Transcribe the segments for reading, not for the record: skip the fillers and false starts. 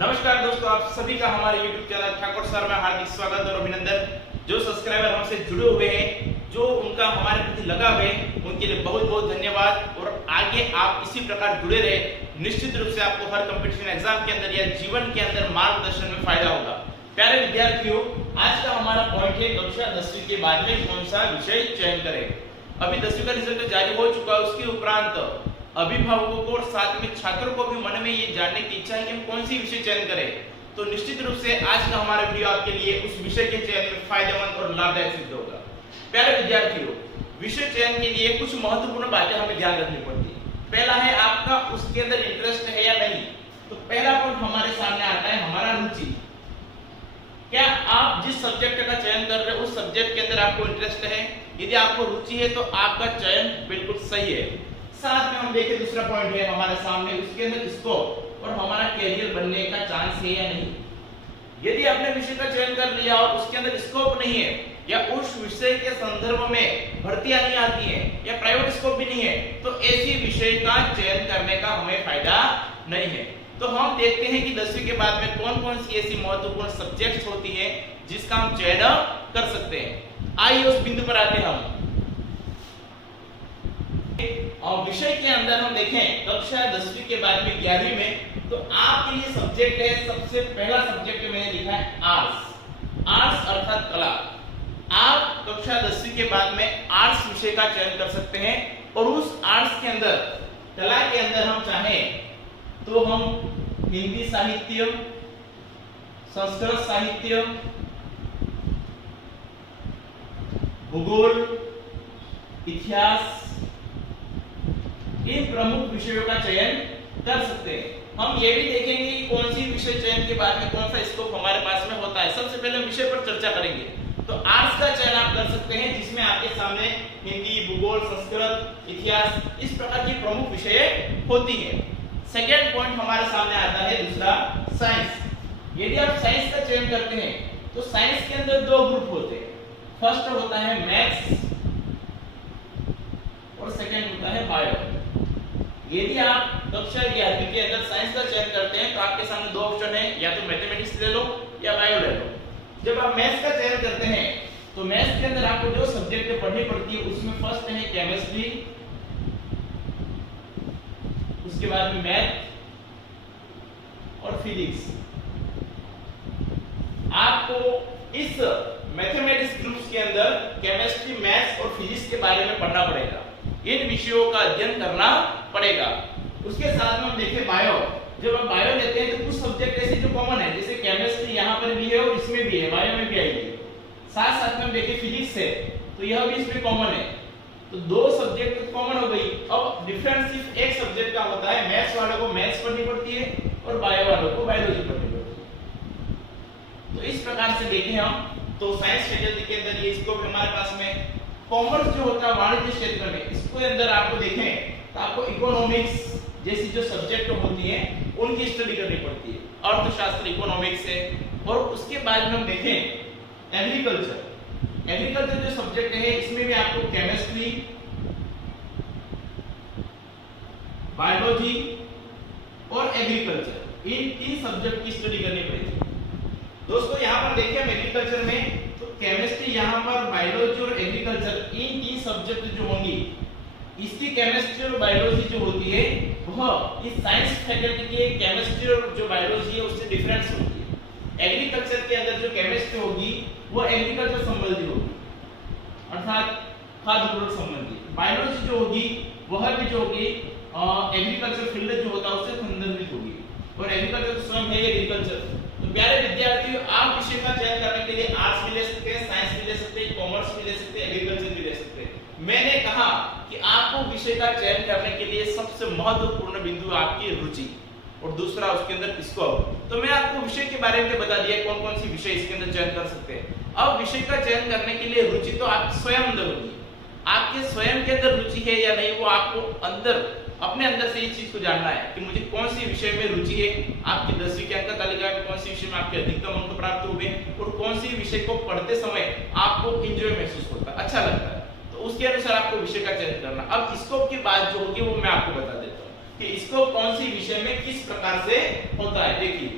नमस्कार दोस्तों, आप सभी का हमारे YouTube चैनल ठाकुर सर में हार्दिक स्वागत और अभिनंदन। जो सब्सक्राइबर हमसे जुड़े हुए हैं, जो उनका हमारे प्रति लगाव है, उनके लिए बहुत बहुत धन्यवाद। और आगे आप इसी प्रकार जुड़े रहे, निश्चित रूप से आपको हर कंपटीशन एग्जाम के अंदर या जीवन के अंदर मार्गदर्शन में फायदा होगा। प्यारे विद्यार्थियों, आज का हमारा पॉइंट है कक्षा 10वीं के बाद में कौन सा विषय चयन करें। अभी 10वीं का रिजल्ट जारी हो चुका है, उसके उपरांत अभिभावकों को और साथ में छात्रों को भी मन में ये जानने की इच्छा है कि हम कौन सी विषय चयन करें। तो निश्चित रूप से आज का हमारा वीडियो आपके लिए उस विषय के चयन में फायदेमंद और लाभदायक सिद्ध होगा। प्यारे विद्यार्थियों, विषय चयन के लिए कुछ महत्वपूर्ण बातें हमें ध्यान रखनी पड़ती है। पहला है आपका उसके अंदर इंटरेस्ट है या नहीं। तो पहला पॉइंट हमारे सामने आता है हमारा रुचि। क्या आप जिस सब्जेक्ट का चयन कर रहे हो उस सब्जेक्ट के अंदर आपको इंटरेस्ट है? यदि आपको रुचि है तो आपका चयन बिल्कुल सही है। साथ में हम देखें दूसरा पॉइंट है हमारे सामने, उसके अंदर स्कोप और हमारा कैरियर बनने का चांस है या नहीं। यदि आपने विषय का चयन कर लिया और उसके अंदर स्कोप नहीं है या उस विषय के संदर्भ में भर्तियां नहीं आती हैं या प्राइवेट स्कोप भी नहीं है, तो ऐसी विषय का चयन करने का हमें फायदा नहीं है। तो हम देखते हैं कि 10वीं के बाद में कौन कौन सी ऐसी महत्वपूर्ण सब्जेक्ट्स होती है जिसका हम चयन कर सकते हैं। आइए उस बिंदु पर आते हैं हम। और विषय के अंदर हम देखें कक्षा 10वीं के बाद में 11वीं में, तो आपके लिए सब्जेक्ट है, सबसे पहला सब्जेक्ट मैंने लिखा है आर्ट्स। आर्ट्स अर्थात कला। आप कक्षा 10वीं के बाद में आर्ट्स विषय का चयन कर सकते हैं और उस आर्ट्स के अंदर, कला के अंदर हम चाहें तो हम हिंदी साहित्य, संस्कृत साहित्य, भूगोल, इतिहास, इन प्रमुख विषयों का चयन कर सकते हैं। हम ये भी देखेंगे कि कौन सी विषय चयन के बाद में कौन सा स्कोप हमारे पास में होता है। सबसे पहले विषय पर चर्चा करेंगे। तो आर्ट्स का चयन आप कर सकते हैं जिसमें आपके सामने हिंदी, भूगोल, संस्कृत, इतिहास, इस प्रकार की प्रमुख विषय होती है। सेकेंड पॉइंट हमारे सामने आता है दूसरा, साइंस। यदि आप साइंस का चयन करते हैं तो साइंस के अंदर दो ग्रुप होते हैं। फर्स्ट होता है मैथ्स और सेकेंड होता है बायो। यदि आप कक्षा 11वीं के अंदर साइंस का चयन करते हैं तो आपके सामने दो ऑप्शन है, या तो मैथमेटिक्स ले लो या बायो ले लो। जब आप मैथ्स का चयन करते हैं तो मैथ्स के अंदर आपको जो सब्जेक्ट पढ़नी पड़ती है उसमें फर्स्ट है केमिस्ट्री, उसके बाद में मैथ और फिजिक्स। आपको इस मैथमेटिक्स ग्रुप्स के अंदर केमिस्ट्री, मैथ्स और फिजिक्स के बारे में पढ़ना पड़ेगा। इन विषयों का अध्ययन करना पड़ेगा। उसके साथ में हम देखें बायो। जब आप बायो लेते हैं तो कुछ सब्जेक्ट ऐसे जो कॉमन है, जैसे केमिस्ट्री यहाँ पर भी है और इसमें भी है, बायो में भी आएगी। साथ साथ में हम देखें फिजिक्स है तो यह भी इसमें कॉमन है। तो दो सब्जेक्ट कॉमन हो गई। अब डिफरेंस सिर्फ एक सब्जेक्ट का होता है। मैथ्स वालों को मैथ्स पढ़नी पड़ती है और बायो वालों को बायोलॉजी पढ़नी पड़ती है। तो इस प्रकार से देखें हम तो साइंस फैकल्टी के अंदर ये स्कोप हमारे पास में। कॉमर्स जो होता है वाणिज्य क्षेत्र में, इसके अंदर आपको देखें तो आपको इकोनॉमिक्स जैसी जो सब्जेक्ट होती हैं उनकी स्टडी करनी पड़ती है। अर्थशास्त्र इकोनॉमिक्स है। और उसके बाद में हम देखें एग्रीकल्चर। एग्रीकल्चर जो सब्जेक्ट है इसमें भी आपको केमिस्ट्री, बायोलॉजी और एग्रीकल्चर, इन तीन सब्जेक्ट की स्टडी करनी पड़ेगी। दोस्तों यहाँ पर देखिए हम एग्रीकल्चर में तो केमिस्ट्री, यहाँ पर बायोलॉजी और एग्रीकल्चर, इन तीन सब्जेक्ट जो होंगी, इसकी केमिस्ट्री और बायोलॉजी जो होती है वह इस साइंस फैकल्टी की केमिस्ट्री और जो बायोलॉजी है उससे डिफरेंस होती है। एग्रीकल्चर के अंदर जो केमिस्ट्री होगी वो एग्रीकल्चर संबंधी होगी, अर्थात खाद्य प्रोडक्ट संबंधी। बायोलॉजी जो होगी वह भी जो होगी एग्रीकल्चर फील्ड जो होता है उससे संबंधित होगी। और एग्रीकल्चर तो स्वयं है एग्रीकल्चर। तो प्यारे विद्यार्थियों, आप विषय का चयन करने के लिए आर्ट्स भी ले सकते हैं, साइंस भी ले सकते हैं, कॉमर्स भी ले सकते हैं, एग्रीकल्चर भी ले सकते हैं। मैंने कहा कि आपको विषय का चयन करने के लिए सबसे महत्वपूर्ण बिंदु आपकी रुचि और दूसरा उसके अंदर स्कोप। तो मैं आपको विषय के बारे में बता दिया कौन कौन सी विषय इसके अंदर चयन कर सकते हैं। अब विषय का चयन करने के लिए रुचि तो आप स्वयं अंदर होगी। आपके स्वयं के अंदर रुचि है या नहीं, वो आपको अंदर अपने अंदर से इस चीज को जानना है कि मुझे कौन सी विषय में रुचि है। आपकी 10वीं के अंक तालिका में कौन सी विषय में आपके अधिकतम अंक प्राप्त हुए और कौन सी विषय को पढ़ते समय आपको एंजॉय महसूस होता है, अच्छा लगता है, तो उसके अनुसार आपको विषय का चयन करना। अब स्कोप की बात जो होगी वो मैं आपको बता देता हूँ कि स्कोप कौन सी विषय में किस प्रकार से होता है। देखिए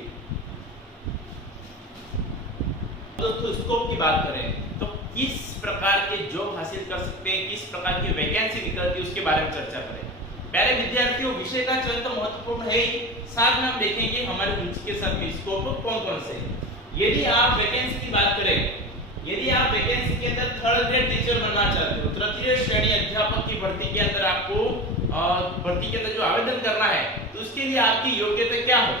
दोस्तों स्कोप की बात करें तो किस प्रकार के जॉब हासिल कर सकते हैं, किस प्रकार की वैकेंसी निकलती है उसके बारे में चर्चा करें। पहले विद्यार्थियों विषय का चयन तो महत्वपूर्ण है ही, साथ में हम देखेंगे हमारे रुचि के साथ में स्कोप कौन-कौन से। यदि आप वैकेंसी की बात करें, यदि आप वैकेंसी के अंदर थर्ड ग्रेड टीचर बनना चाहते हो, तृतीय श्रेणी अध्यापक की भर्ती के अंदर आपको भर्ती के अंदर जो आवेदन करना है तो उसके लिए आपकी योग्यता क्या हो,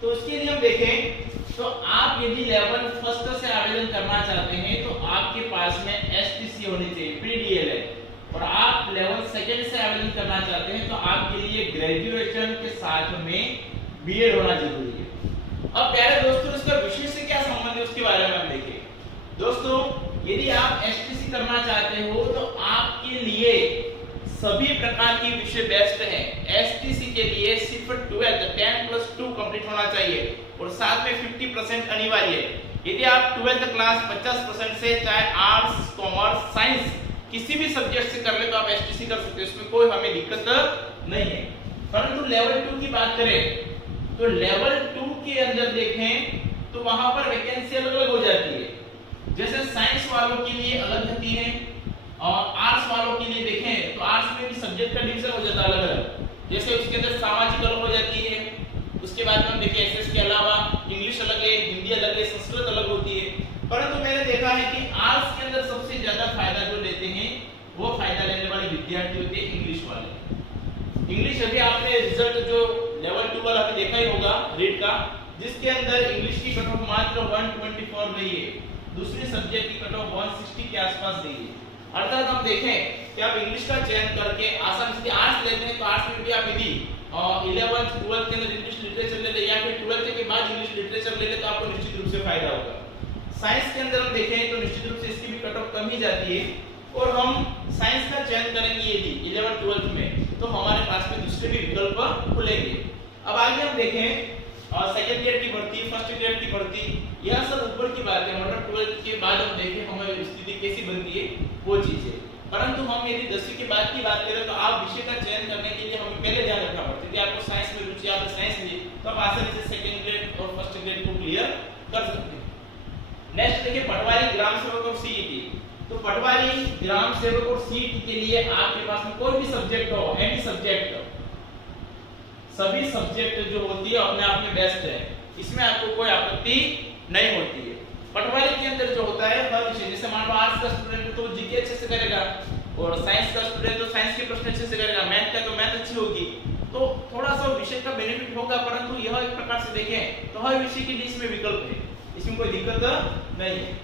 तो उसके लिए हम देखें तो आप यदि लेवल फर्स्ट से आवेदन करना चाहते हैं तो आपके पास में एसटीसी होनी चाहिए, पीडीएलए, और आप लेवल सेकंड से आवेदन करना चाहते हैं तो आपके लिए ग्रेजुएशन के साथ में बीएड होना जरूरी है। अब प्यारे दोस्तों इसका विषय से क्या संबंध है उसके बारे में हम देखें। दोस्तों यदि आप एसटीसी करना चाहते हो तो आपके लिए सभी प्रकार की विषय बेस्ट है। एसटीसी के लिए सिर्फ 12 10+2 कंप्लीट होना चाहिए और साथ में 50% अनिवार्य है। यदि आप 12th क्लास 50% से चाहे आर्ट्स, कॉमर्स, साइंस किसी भी सब्जेक्ट से कर ले तो आप एसटीसी कर सकते हो, इसमें कोई हमें दिक्कत नहीं है। परंतु लेवल 2 की बात करें तो लेवल 2 के अंदर देखें तो वहां पर वैकेंसी अलग-अलग हो जाती है। जैसे साइंस वालों के लिए अलग होती है और आर्ट्स वालों के लिए देखें तो आर्ट्स में भी सब्जेक्ट का डिवीजन हो जाता है अलग-अलग। जैसे उसके अंदर सामाजिक अलग हो जाती है, उसके बाद में हम देखें एसएस के अलावा इंग्लिश अलग है, हिंदी अलग है, संस्कृत अलग होती है। परंतु मैंने देखा है कि आर्ट्स के अंदर सबसे ज्यादा फायदा जो लेते हैं वो फायदा लेने वाले विद्यार्थी होते हैं इंग्लिश वाले। इंग्लिश अभी आपने रिजल्ट जो लेवल 2 वाला अभी देखा ही होगा रीड का, जिसके अंदर इंग्लिश की कट ऑफ मात्र 124 रही है, दूसरे सब्जेक्ट की कट ऑफ 160 के आसपास रही है। अर्थात हम देखें कि आप इंग्लिश का चयन करके आसानी से आर्ट्स लेते हैं तो आर्ट्स में भी आप यदि 11th 12th के अंदर इंग्लिश लिटरेचर ले ले या फिर 12th के बाद इंग्लिश लिटरेचर ले ले तो आपको निश्चित रूप से फायदा होगा। साइंस के अंदर हम देखें तो निश्चित रूप से इसकी भी कट ऑफ कम ही जाती है और हम साइंस का चयन करेंगे यदि 11th 12th में तो हमारे पास में दूसरे भी विकल्प खुलेंगे। अब आगे हम देखें सेकंड ग्रेड की भर्ती, फर्स्ट ग्रेड की भर्ती, यह सब ऊपर की बात है, मतलब 12th के बाद हम देखें हमारी स्थिति कैसी बनती है वो चीज है। परंतु हम यदि 10वीं के बाद की बात करें तो आप विषय का चयन करने के लिए हमें पहले ध्यान रखना पड़ता है। यदि आपको साइंस में रुचि, आपने साइंस ली तो आप आसानी से सेकंड ग्रेड और फर्स्ट ग्रेड को क्लियर कर सकते हैं। नेक्स्ट देखिए पटवारी, ग्राम सेवक और सीईटी। तो पटवारी, ग्राम सेवक और सीईटी के लिए आपके पास में कोई भी सब्जेक्ट हो, एनी सब्जेक्ट, सभी सब्जेक्ट जो होती है अपने आप में बेस्ट है, इसमें आपको कोई आपत्ति नहीं होती है। पटवारी के अंदर जो होता है हर विषय, जैसे मान लो आर्ट्स का स्टूडेंट है तो जीके अच्छे से करेगा और साइंस का स्टूडेंट तो साइंस के प्रश्न अच्छे से करेगा, मैथ का तो मैथ अच्छी होगी, तो थोड़ा सा विषय का बेनिफिट होगा। परंतु यह एक प्रकार से देखें तो हर विषय के लिए इसमें विकल्प है, इसमें कोई दिक्कत नहीं है।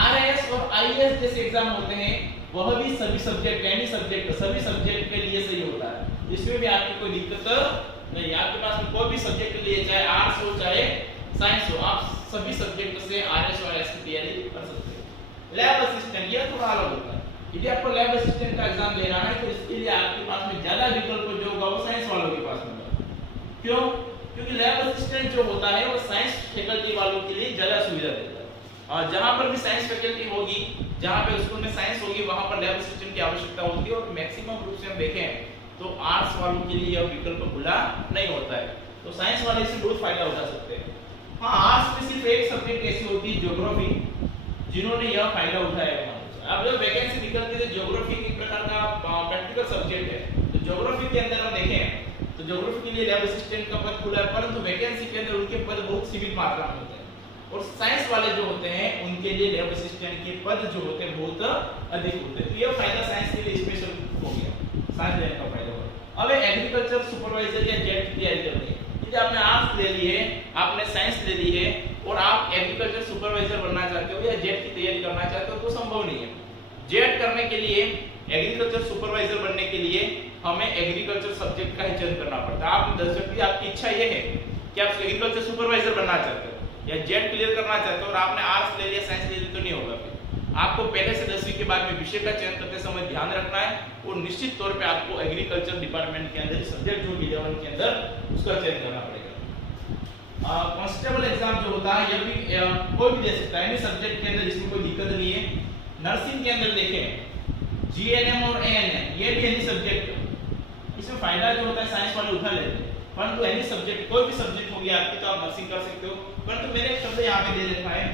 आरआईएस और आईएएस जैसे एग्जाम होते हैं वह भी सभी सब्जेक्ट, यानी सब्जेक्ट सभी सब्जेक्ट के लिए सही होता है, इसमें भी आपकी कोई दिक्कत नहीं। आपके पास में कोई भी सब्जेक्ट लिए चाहे आर्ट्स हो चाहे साइंस हो, आप सभी सब्जेक्ट से आरएस और एस की तैयारी कर सकते हैं। लैब असिस्टेंट यह थोड़ा अलग होता है। यदि आपको लैब असिस्टेंट का एग्जाम देना है तो इसके लिए आपके पास में ज्यादा विकल्प जो होगा वो साइंस वालों के पास में होगा। क्यों? क्योंकि लैब असिस्टेंट जो होता है वो साइंस फैकल्टी वालों के लिए ज्यादा सुविधा देता है और जहां पर भी साइंस फैकल्टी होगी, जहां पे स्कूल में साइंस होगी वहां पर लैब असिस्टेंट की आवश्यकता होती है और मैक्सिमम रूप से हम देखें तो आर्ट्स वालों के लिए यह विकल्प खुला नहीं होता है, तो साइंस वाले इससे बहुत फायदा उठा सकते हैं। हाँ, आर्ट्स में सिर्फ एक सब्जेक्ट ऐसी होती है ज्योग्राफी, जिन्होंने यह फायदा उठाया है। अब जब वैकेंसी निकलती है ज्योग्राफी एक प्रकार का प्रैक्टिकल सब्जेक्ट है, तो ज्योग्राफी के अंदर हम देखें तो ज्योग्राफी के लिए लैब असिस्टेंट का पद खुला है, परंतु वैकेंसी के अंदर उनके पद बहुत सीमित मात्रा में होते हैं और साइंस वाले जो होते हैं उनके लिए लैब असिस्टेंट के पद जो होते हैं बहुत अधिक होते हैं। तो यह फायदा साइंस के लिए स्पेशल हो गया, साइंस लेने का फायदा हुआ। अब एग्रीकल्चर सुपरवाइजर या जेट की तैयारी करनी है, यदि आपने आर्ट्स ले ली है, आपने साइंस ले ली है और आप एग्रीकल्चर सुपरवाइजर बनना चाहते हो या जेट की तैयारी करना चाहते हो तो संभव नहीं है। जेट करने के लिए, एग्रीकल्चर सुपरवाइजर बनने के लिए हमें एग्रीकल्चर सब्जेक्ट का ही चयन करना पड़ता है। आप दर्शक भी आपकी इच्छा ये है कि आप एग्रीकल्चर सुपरवाइजर बनना चाहते हो या जेट क्लियर करना चाहते हो और आपने आर्ट्स ले लिया, साइंस ले लिया तो नहीं होगा। फिर आपको पहले से 10वीं के बाद में विषय का चयन करते समय ध्यान रखना है और निश्चित तौर पे आपको एग्रीकल्चर डिपार्टमेंट के अंदर सब्जेक्ट जो भी लेवल के अंदर उसका चयन करना पड़ेगा। कांस्टेबल एग्जाम जो होता है यह भी कोई भी दे सकता है, यानी सब्जेक्ट के अंदर इसमें कोई दिक्कत नहीं है। नर्सिंग के अंदर देखें जीएनएम और एएनएम ये भी एनी सब्जेक्ट, इसमें फायदा जो होता है साइंस वाले उठा लेते हैं, परंतु एनी सब्जेक्ट कोई भी सब्जेक्ट होगी आपकी तो आप नर्सिंग कर सकते हो। परंतु मैंने एक शब्द यहाँ पे दे रखा है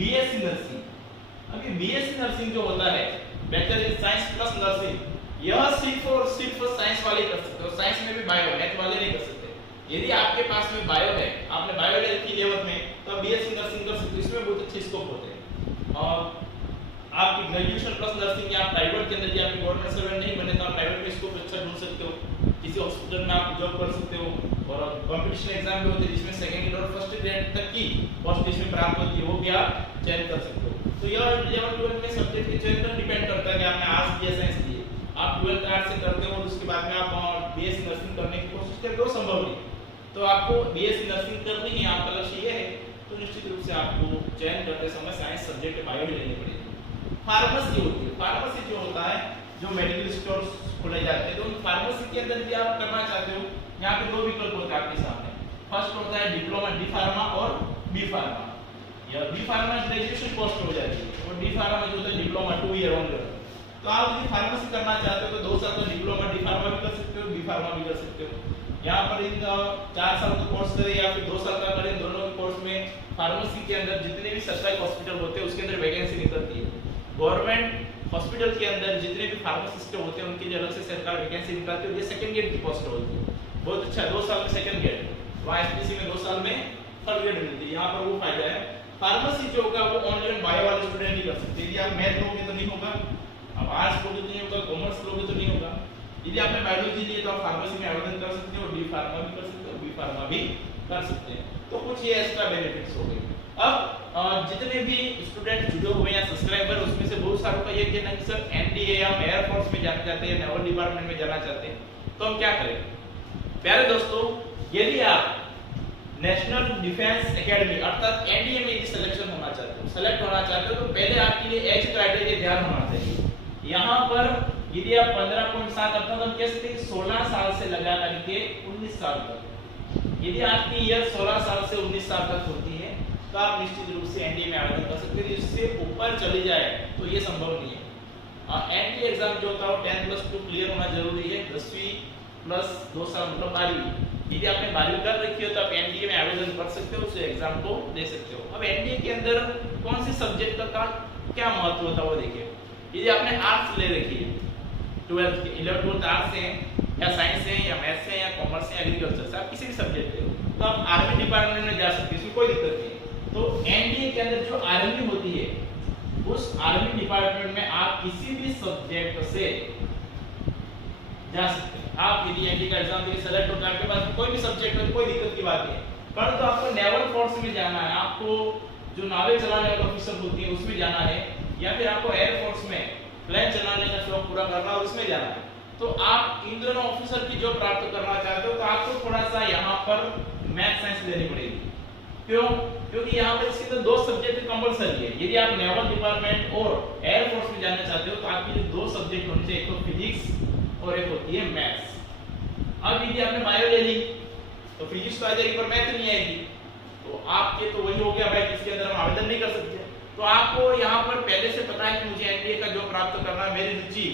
बीएससी नर्सिंग। अब ये बीएससी नर्सिंग जो होता है, bachelor in science plus nursing, यह सिर्फ और सिर्फ साइंस वाले कर सकते हो, साइंस में भी बायो, मैथ वाले नहीं कर सकते। यदि आपके पास में बायो है, आपने बायो ले रखी 11th में, तो आप बीएससी नर्सिंग कर सकते हो, इसमें बहुत अच्छे स्कोप होते हैं। और आपकी ग्रेजुएशन प्लस नर्सिंग या प्राइवेट के अंदर, आपकी गवर्नमेंट सर्वेंट नहीं बने तो आप प्राइवेट में स्कोप अच्छा ढूंढ सकते हो, किसी हॉस्पिटल में आप जॉब कर सकते हो। और कंपटीशन एग्जाम भी होते हैं जिसमें सेकंड ग्रेड और फर्स्ट ग्रेड तक की पोस्ट इसमें प्राप्त होती है, वो भी आप चयन कर सकते हो। तो यह 11 12 में सब्जेक्ट के चयन पर डिपेंड करता है कि आपने आर्ट्स लिया साइंस लिए। आप 12th आर्ट्स से करते हो और उसके बाद में आप बीएससी नर्सिंग करने की कोशिश करते हो, संभव नहीं, तो आपको बीएससी नर्सिंग करनी है, आपका लक्ष्य ये है, तो निश्चित रूप से आपको चयन करते समय साइंस सब्जेक्ट बायो लेनी पड़ेगी। फार्मेसी होती है, फार्मेसी जो होता है, जो मेडिकल स्टोर्स खोले जाते हैं, तो उन फार्मेसी के अंदर भी आप करना चाहते हो, यहाँ पे दो विकल्प होते हैं आपके सामने। फर्स्ट होता है डिप्लोमा डी फार्मा और बी फार्मा। या बी फार्मा ग्रेजुएशन पोस्ट हो जाती है और डी फार्मा जो होता है डिप्लोमा 2 ईयर ऑनर। तो आप यदि फार्मेसी करना चाहते हो तो 2 साल का डिप्लोमा डी फार्मा भी कर सकते हो, बी फार्मा भी कर सकते हो। यहाँ पर इन 4 साल का कोर्स करें या फिर 2 साल का करें, दोनों के कोर्स में फार्मेसी के अंदर जितने भी सरकारी हॉस्पिटल होते हैं उसके अंदर वैकेंसी निकलती है। गवर्नमेंट हॉस्पिटल के अंदर जितने भी फार्मासिस्ट होते हैं उनके लिए अलग से सरकार वैकेंसी निकालती है, ये सेकंड ग्रेड की पोस्ट होती है। बहुत अच्छा, 2 साल में सेकंड ग्रेड, वहाँ एसपीसी में 2 साल में थर्ड ग्रेड मिलती है। यहाँ पर वो फायदा है। फार्मेसी जो होगा वो ऑनलाइन बायो वाले स्टूडेंट नहीं कर सकते। यदि आप मैथ लोगे तो नहीं होगा, अब आर्ट्स लोगे तो नहीं होगा, कॉमर्स लोगे तो नहीं होगा। यदि आपने बायोलॉजी लिए तो आप फार्मेसी में आवेदन कर सकते हो, डी फार्मा भी कर सकते हो, बी फार्मा भी कर सकते हैं। तो कुछ ये एक्स्ट्रा बेनिफिट्स हो गए। अब जितने भी स्टूडेंट जुड़े हुए हैं सब्सक्राइबर, उसमें से बहुत सारों का ये कहना है कि सर एनडीए या एयरफोर्स में जाना चाहते हैं, नेवल डिपार्टमेंट में जाना चाहते हैं, तो हम क्या करें? प्यारे दोस्तों, यदि आप नेशनल डिफेंस एकेडमी अर्थात एनडीए में यदि सिलेक्शन होना चाहते हो, सेलेक्ट होना चाहते हो, तो पहले आपके लिए एज क्राइटेरिया ध्यान होना चाहिए। यहाँ पर यदि आप 15.7 अर्थात हम कह सकते हैं 16 साल से लगा करके 19 साल तक, यदि आपकी ईयर 16 साल से 19 साल तक होती है तो आप निश्चित रूप से एनडीए में आवेदन कर सकते हैं। इससे ऊपर चली जाए तो ये संभव नहीं है। एनडीए एग्जाम जो होता है वो 10+2 क्लियर होना जरूरी है, 10वीं प्लस 2 साल मतलब 12वीं। यदि आपने 12वीं कर रखी हो तो आप एनडीए में आवेदन कर सकते हो, उस एग्जाम को दे सकते हो। अब एनडीए के अंदर कौन से सब्जेक्ट का क्या महत्व होता है वो देखिए। यदि आपने आर्ट्स ले रखी है, 12th 11th आर्ट्स से या साइंस से या मैथ्स से या कॉमर्स से एग्रीकल्चर से, आप किसी भी सब्जेक्ट ले हो तो आप आर्मी डिपार्टमेंट में जा सकते हैं, इसमें कोई दिक्कत नहीं है। तो एनडीए के अंदर जो आर्मी होती है, उस आर्मी डिपार्टमेंट में आप किसी भी सब्जेक्ट से जा सकते हैं। आप यदि एनडीए का एग्जाम देके सेलेक्ट होते हैं, आपके पास कोई भी सब्जेक्ट हो, कोई दिक्कत की बात नहीं है। परंतु आपको नेवल फोर्स में जाना है, आपको जो नावें चलाने वाले ऑफिसर होती है उसमें जाना है, या फिर आपको एयरफोर्स में प्लेन चलाने का शौक पूरा करना है उसमें जाना है, तो आप इन दोनों ऑफिसर की जॉब प्राप्त करना चाहते हो तो आपको थोड़ा सा यहाँ पर मैथ साइंस लेनी पड़ेगी। क्यों? क्योंकि यहाँ पर इसके तो 2 सब्जेक्ट कंपलसरी है। यदि आप नेवल डिपार्टमेंट और एयरफोर्स में जाना चाहते हो तो आपके लिए 2 सब्जेक्ट होने चाहिए, एक तो फिजिक्स और एक होती है मैथ्स। अब यदि आपने बायो ले ली तो फिजिक्स तो आ जाएगी पर मैथ नहीं आएगी, तो आपके तो वही हो गया भाई जिसके अंदर हम आवेदन नहीं कर सकते। तो आपको यहाँ पर पहले से पता है कि मुझे एनडीए का जॉब प्राप्त करना है, मेरी रुचि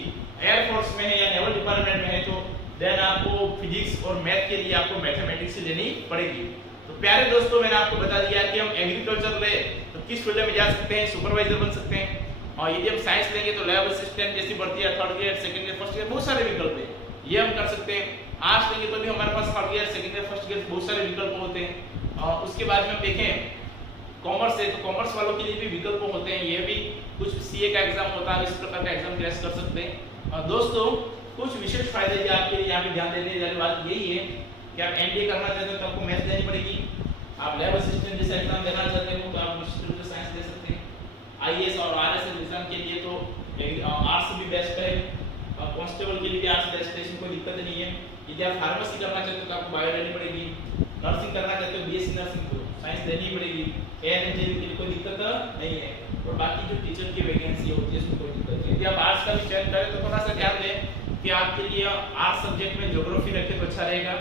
एयरफोर्स में है या नेवल डिपार्टमेंट में है, तो देन आपको फिजिक्स और मैथ के लिए आपको मैथमेटिक्स लेनी पड़ेगी। तो प्यारे दोस्तों, मैंने आपको बता दिया कि हम एग्रीकल्चर ले तो किस फील्ड में जा सकते हैं, सुपरवाइजर बन सकते हैं, और यदि हम साइंस लेंगे तो लैब असिस्टेंट जैसी भर्ती है, 3rd grade 2nd grade 1st grade बहुत सारे विकल्प है, ये हम कर सकते हैं। आर्ट्स लेंगे तो भी हमारे पास 3rd grade 2nd grade 1st grade बहुत सारे विकल्प होते हैं। उसके बाद में हम देखें कॉमर्स है तो कॉमर्स वालों के लिए भी विकल्प होते हैं, ये भी कुछ सीए का एग्जाम होता है, इस प्रकार का एग्जाम क्रैश कर सकते हैं। दोस्तों, कुछ विशेष फायदे ये आपके लिए यहाँ पे ध्यान देने वाली बात यही है कि आप एनडीए करना चाहते हो तो आपको मैथ्स देनी पड़ेगी, आप लैब असिस्टेंट जैसा एग्जाम देना चाहते हो तो आप निश्चित रूप से साइंस दे सकते हैं। आईएएस और आरएसएस एग्जाम के लिए तो आर्ट्स भी बेस्ट है, कांस्टेबल के लिए भी आर्ट्स बेस्ट है, इसमें कोई दिक्कत नहीं है। यदि आप फार्मेसी करना चाहते हो तो आपको बायो लेनी पड़ेगी, नर्सिंग करना चाहते हो बीएससी नर्सिंग को साइंस देनी पड़ेगी, एयर इंजीनियरिंग के लिए कोई दिक्कत नहीं है, और बाकी जो टीचर की वैकेंसी होती है उसमें कोई दिक्कत नहीं है। यदि आप आर्ट्स का भी चयन करें तो थोड़ा सा ध्यान दें कि आपके लिए आर्ट्स सब्जेक्ट में ज्योग्राफी रखें तो अच्छा रहेगा,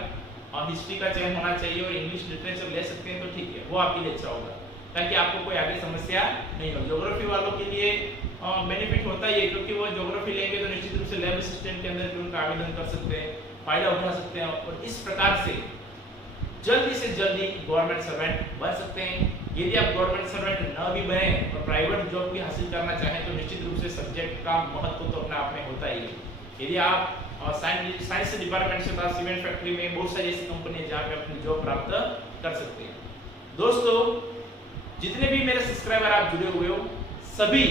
और हिस्ट्री का चयन होना चाहिए, और इंग्लिश लिटरेचर ले सकते हैं तो ठीक है, वो आपके लिए अच्छा होगा ताकि आपको कोई आगे समस्या नहीं हो। ज्योग्राफी वालों के लिए बेनिफिट होता ही है, क्योंकि वो ज्योग्राफी लेंगे तो निश्चित रूप से लैब असिस्टेंट के अंदर भी उनका आवेदन कर सकते हैं, फायदा उठा सकते हैं, और इस प्रकार से जल्दी से जल्दी गवर्नमेंट सर्वेंट बन सकते हैं। यदि आप गवर्नमेंट सर्वेंट न भी बने और प्राइवेट जॉब भी हासिल करना चाहें तो निश्चित रूप से सब्जेक्ट का महत्व तो अपने आप में होता ही है। यदि आप साइंस डिपार्टमेंट से पास सीमेंट फैक्ट्री में बहुत सारी ऐसी कंपनी है जहाँ पे अपनी जॉब प्राप्त कर सकते हैं। दोस्तों, जितने भी मेरे सब्सक्राइबर आप जुड़े हुए हो, सभी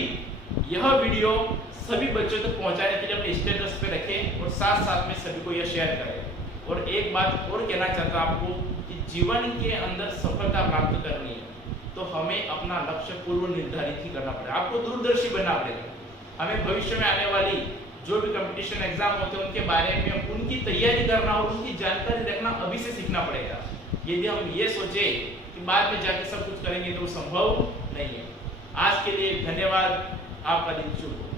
यह वीडियो सभी बच्चों तक पहुंचाने के लिए अपने स्टेटस पे रखें और साथ साथ में सभी को यह शेयर करें। और एक बात और कहना चाहता हूं आपको कि जीवन के अंदर सफलता प्राप्त करनी है तो हमें अपना लक्ष्य पूर्व निर्धारित ही करना पड़ेगा। आपको दूरदर्शी बनना पड़ेगा। हमें भविष्य में आने वाली जो भी कंपटीशन एग्जाम होते हैं उनके बारे में उनकी तैयारी करना और उनकी जानकारी रखना अभी से सीखना पड़ेगा। यदि हम ये सोचे कि बाद में जाके सब कुछ करेंगे तो संभव नहीं है। आज के लिए धन्यवाद। आपका दिन शुभ हो।